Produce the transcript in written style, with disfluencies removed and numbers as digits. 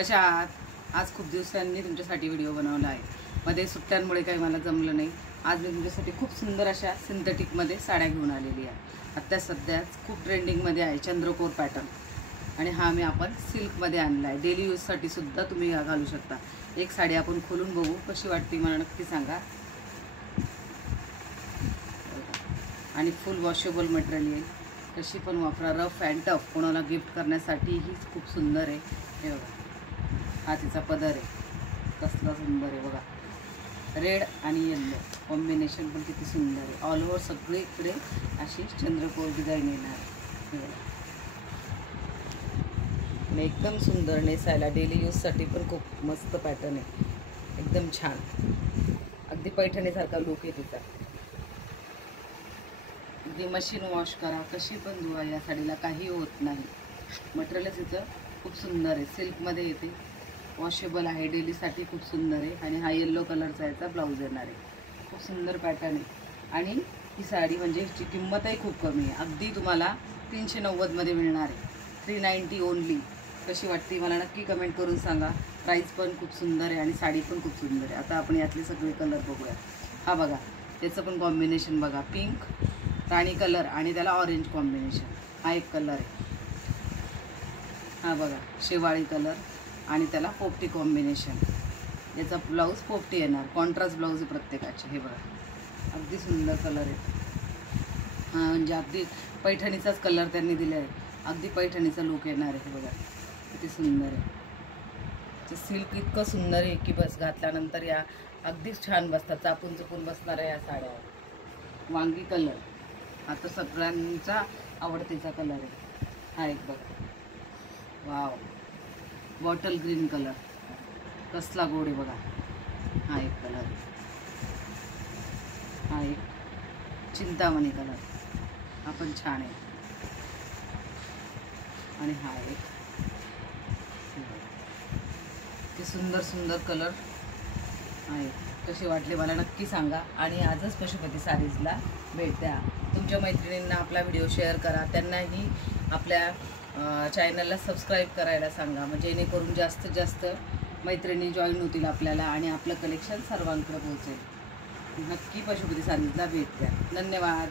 कशा आहात? आज खूप दिवसांनी तुमच्यासाठी व्हिडिओ बनवला आहे. मध्ये सुट्ट्यांमुळे काही मला जमलं नाही. आज मी तुमच्यासाठी खूप सुंदर अशा सिंथेटिकमध्ये साड्या घेऊन आलेली आहे. आता सध्या खूप ट्रेंडिंगमध्ये आहे चंद्रकोर पॅटर्न आणि हा मी आपण सिल्कमध्ये आणला आहे. डेली यूजसाठी सुद्धा तुम्ही घालू शकता. एक साडी आपण खोलून बघू कशी वाटते मला नक्की सांगा. आणि फुल वॉशेबल मटेरियल आहे. कशी पण वापरा. रफ अँड टफ कोणाला गिफ्ट करण्यासाठी ही खूप सुंदर आहे. हे बघा, हा तिचा पदर आहे. कसला सुंदर आहे बघा. रेड आणि येल्लो कॉम्बिनेशन पण किती सुंदर आहे. ऑल ओव्हर सगळीकडे अशी चंद्रकोर डिझाईन येणार आहे. एकदम सुंदर नेसायला डेली यूजसाठी पण खूप मस्त पॅटर्न आहे. एकदम छान, अगदी पैठणीसारखा लुक आहे तिचा. अगदी मशीन वॉश करा, कशी पण धुवा, या साडीला काही होत नाही. मटेरियलच तिचं खूप सुंदर आहे. सिल्कमध्ये येते, वॉशेबल आहे, डेलीसाठी खूप सुंदर आहे. आणि हा येल्लो कलरचा याचा ब्लाऊज येणार आहे. खूप सुंदर पॅटर्न आहे. आणि ही साडी म्हणजे हिची किंमतही खूप कमी आहे. अगदी तुम्हाला 390मध्ये मिळणार आहे. 390 ओनली. कशी वाटते मला नक्की कमेंट करून सांगा. प्राईस पण खूप सुंदर आहे आणि साडी पण खूप सुंदर आहे. आता आपण यातले सगळे कलर बघूया. हा बघा, त्याचं पण कॉम्बिनेशन बघा. पिंक, राणी कलर आणि त्याला ऑरेंज कॉम्बिनेशन. हा एक कलर आहे. हा बघा, शेवाळी कलर आणि त्याला पोपटी कॉम्बिनेशन. याचा ब्लाऊज पोपटी येणार. कॉन्ट्रास्ट ब्लाऊज आहे प्रत्येकाचे. हे बघा, अगदी सुंदर कलर आहे. हां, म्हणजे अगदी पैठणीचाच कलर त्यांनी दिला आहे. अगदी पैठणीचा लुक येणार आहे. बघा किती सुंदर आहे. ते सिल्क इतकं सुंदर आहे की बस घातल्यानंतर या अगदीच छान बसतात. चापून चुपून बसणार आहे या साड्या. वांगी कलर हा तर सगळ्यांचा आवडतीचा कलर आहे. हा एक बघा, वाव. बॉटल ग्रीन कलर कसला गोड आहे बघा. हा एक कलर. हा एक चिंतामणी कलर, हा पण छान आहे. आणि हा एक ते सुंदर सुंदर कलर आहे. कसे वाटले मला नक्की सांगा. आणि आजच पशुपती साडीजला भेट द्या. तुमच्या मैत्रिणींना आपला व्हिडिओ शेअर करा. त्यांनाही आपल्या चॅनलला सबस्क्राईब करायला सांगा, म्हणजे जेणेकरून जास्तीत जास्त मैत्रिणी जॉईन होतील आपल्याला आणि आपलं कलेक्शन सर्वांकडे पोहोचेल. नक्की पशुपती साडीजला भेट द्या. धन्यवाद.